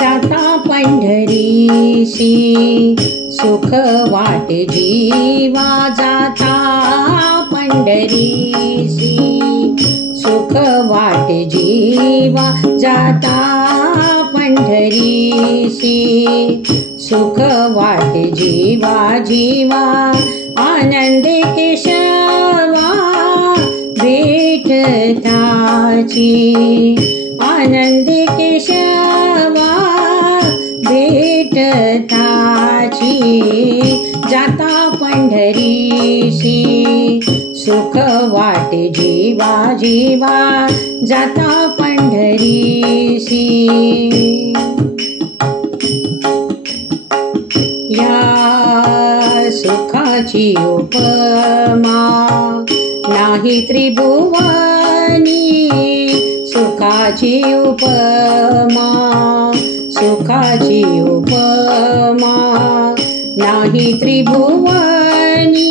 जाता पंढरीसी सुख वाटे जीवा जाता पंढरीसी सुख वाटे जीवा जाता पंढरीसी सुख वाटे जीवा जीवा आनंद केशवा भेटताची आनंद केशवा भेटताची जाता पंढरीसी सुख वाटे जीवा जीवा जाता पंढरीसी या सुखाची उपमा नाही त्रिभुवनी सुखाची उपमा सुखाची उपमा नाही त्रिभुवनी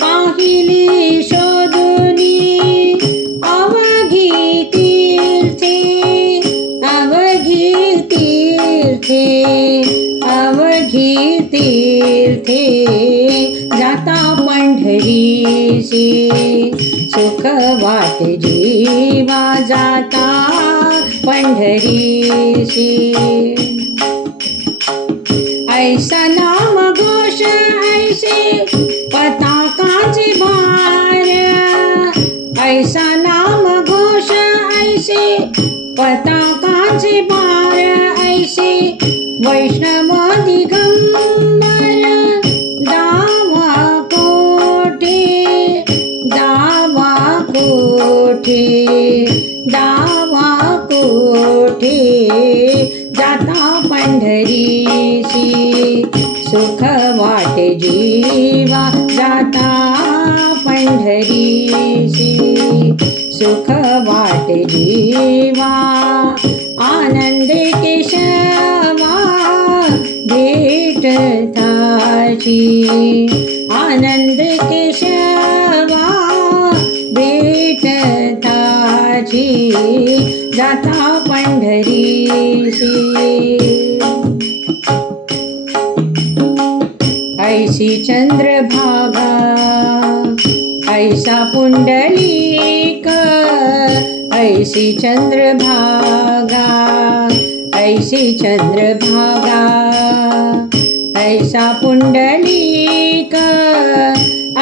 पाहिली शोधुनी अवघी तीर्थे अवघी तीर्थे अवघी तीर्थे जाता पंढरीसी सुख वाटे जीवा जाता पंढरीसी ऐसा नाम घोष ऐसे पताकाचे भार ऐसा नाम घोष ऐसे पताकाचे भार ऐसे वैष्णव दिगंबर दावा कोठे दावा कोठे दावा कोठे जाता पंढरीसी सुख वाटे जीवा जाता पंढरीसी सुख वाटे जीवा आनंद केशवा भेटताची आनंद केशवा भेटताची जाता पंढरीसी ऐसी चंद्रभागा ऐसा पुंडलीक ऐसी चंद्रभागा ऐसी चंद्रभागा ऐसा पुंडलीक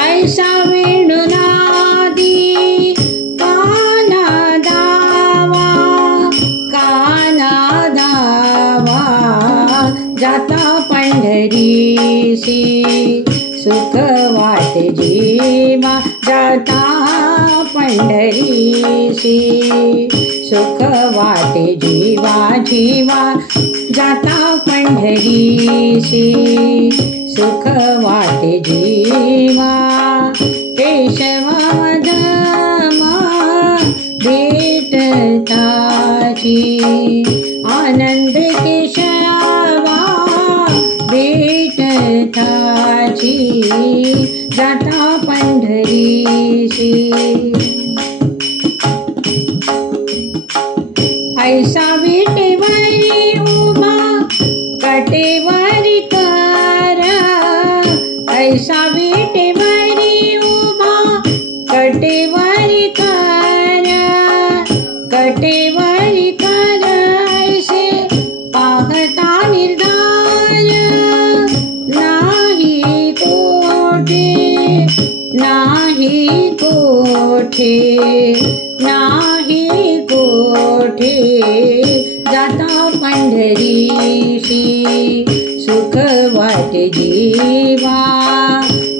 ऐसा वेणुनादी काना दावा जाता पंढरीसी सुख वाटे जीवा जाता पंढरीसी सुख वाटे जीवा जीवा जाता पंढरीसी सुख वाटे जीवा केशवा मधमा भेटताची आनंद केशवा भेटताची जाता पंढरीसी ऐसा विटेवरी उभा कटेवरी कर ऐसा विटेवरी उभा कटेवरी कर कटेवरी कर ऐसे पाहता निर्धार नाही कोठे नाही कोठे नाही कोठे जाता पंढरीसी सुख वाटे जीवा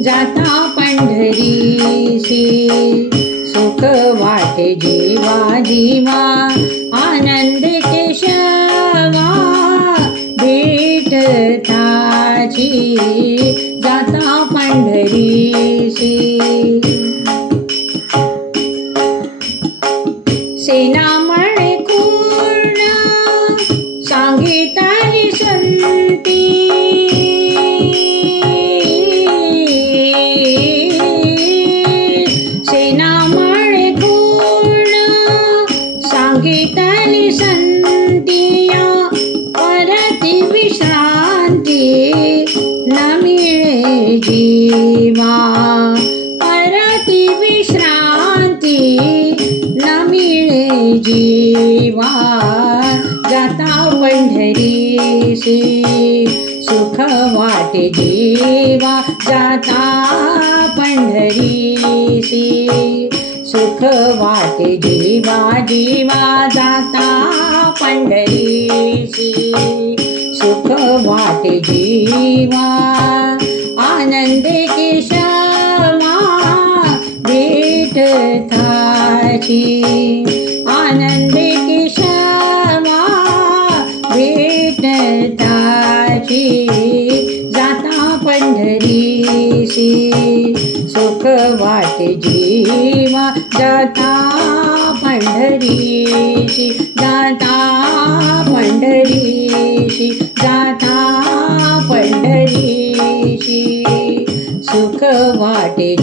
जाता पंढरीसी सुख वाटे जीवा जीवा आनंद केशवा भेटताची जाता पंढरीसी सेनामणे पूर्ण सांगितली संती सेनामणे पूर्ण सांगितली संतिया न मिळे जीवा परती विश्रांती न मिळे जीवा जाता पंढरीसी सुख वाटे जीवा जाता पंढरीसी सुख वाटे जीवा जीवा जाता पंढरीसी सुख वाटे जीवा आनंदे केशवा भेट थाची आनंदे केशवा भेट थाची जाता पंढरीसी सुख वाटे जीवा जाता पंढरीसी जाता पंढरीसी जाता पंढरीसी सुख वाटे